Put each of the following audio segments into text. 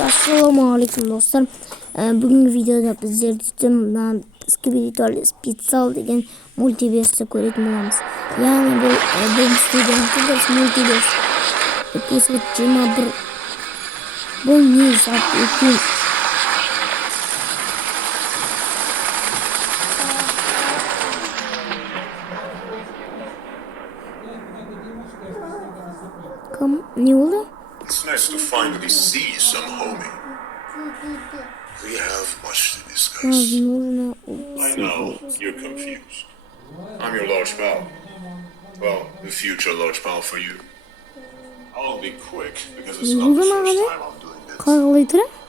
Assalamualaikum dostlar. Bugünkü videoda bizler için Skibidi Pixel degan multiverse ko'rayotgan bo'lamiz. Ya'ni bu multiverse epizod 21 bu ne zaten ne oldu? It's nice to finally see some homie. We have much to discuss. I know you're confused. I'm your large pal. Well, the future large pal for you. I'll be quick because it's not the first time I'm doing this.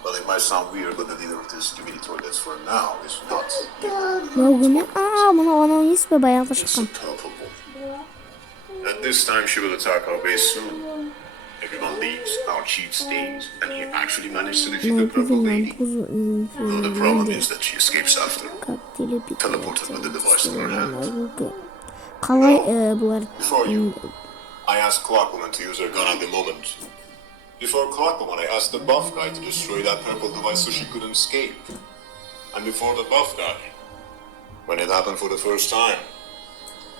Well, it might sound weird, but the leader of this community toilets for now is not. It's a powerful woman. And this time she will attack our base soon. Everyone leaves, our chief stays, and he actually managed to defeat the purple lady. Though the problem is that she escapes after. Teleported with the device in her hand. Before you, I asked Clockwoman to use her gun at the moment. Before Clockwoman, I asked the buff guy to destroy that purple device so she couldn't escape. And before the buff guy, when it happened for the first time,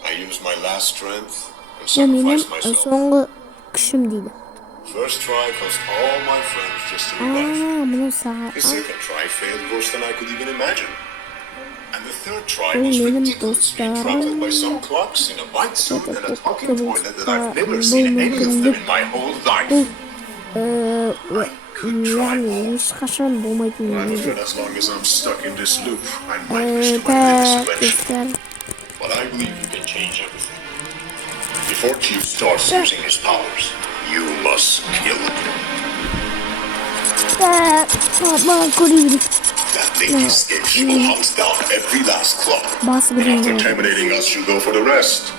I used my last strength and sacrificed myself. First try cost all my friends just to revive. The second try failed worse than I could even imagine. And the third try was ridiculously trampled by some clocks in a white suit and a talking toilet that I've never seen any of them in my whole life. I could try more. I'm afraid as long as I'm stuck in this loop, I might miss my limits eventually. But I believe you can change everything. Before Q starts using his powers, you must kill him. That lady escapes, she will hunt down every last clock. And after terminating us, she'll go for the rest.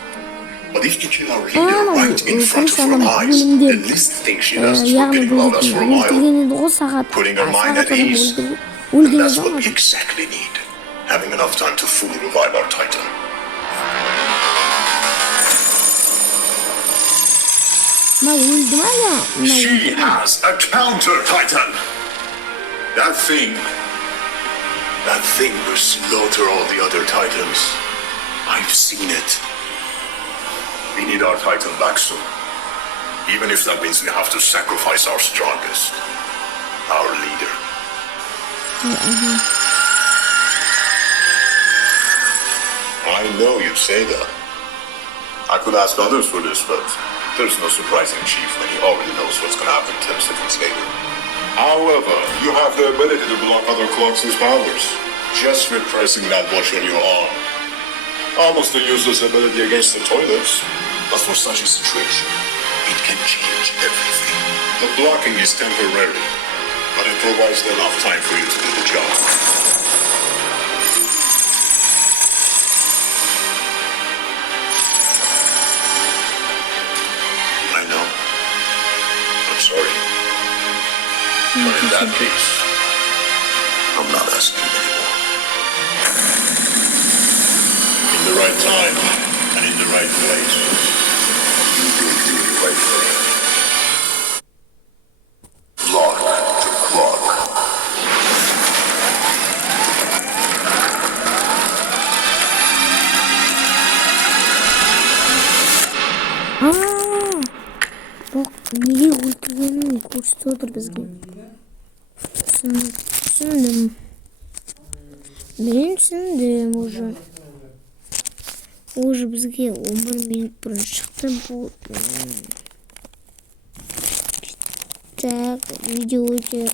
But if you kill our leader right in front of her eyes, the least thing she does is forgetting about us for a while. Putting her mind at ease. And that's what we exactly need. Having enough time to fully revive our Titan. She has a counter Titan. That thing will slaughter all the other Titans. I've seen it. We need our Titan back soon. Even if that means we have to sacrifice our strongest. Our leader. I know you say that. I could ask others for this, but there's no surprising Chief when he already knows what's gonna happen 10 seconds later. However, you have the ability to block other clocks' powers. Just with pressing that watch on your arm. Almost a useless ability against the toilets. But for such a situation, it can change everything. The blocking is temporary, but it provides enough time for you to do the job. But in that case, I'm not asking anymore. In the right time and in the right place, you will do the right thing. Lock the clock. Неге өлтіргенін көрсетіп отыр бізге. Түсіндім. Мен түсіндім уже. Уже бізге 11 минут бұрын шықты. Бұл так, видео өте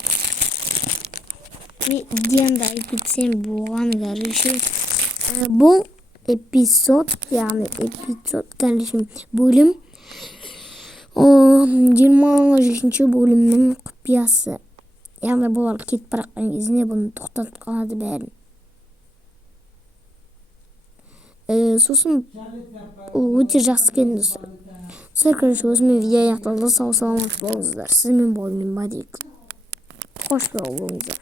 енді айтып кетсем болғаны короче. Бұл эпизод, яғни бөлім 27 бөлімнің құпиясы. Яғни бұлар кетіп бараққан кезінде бұны тоқтатып қалады бәрін. Сосын бұл өте жақсы екен достар. Короче, өзімен видео аяқталды. Сау саламат болыңыздар. Сізмен болдым, Бадик. Қош болыңыздар.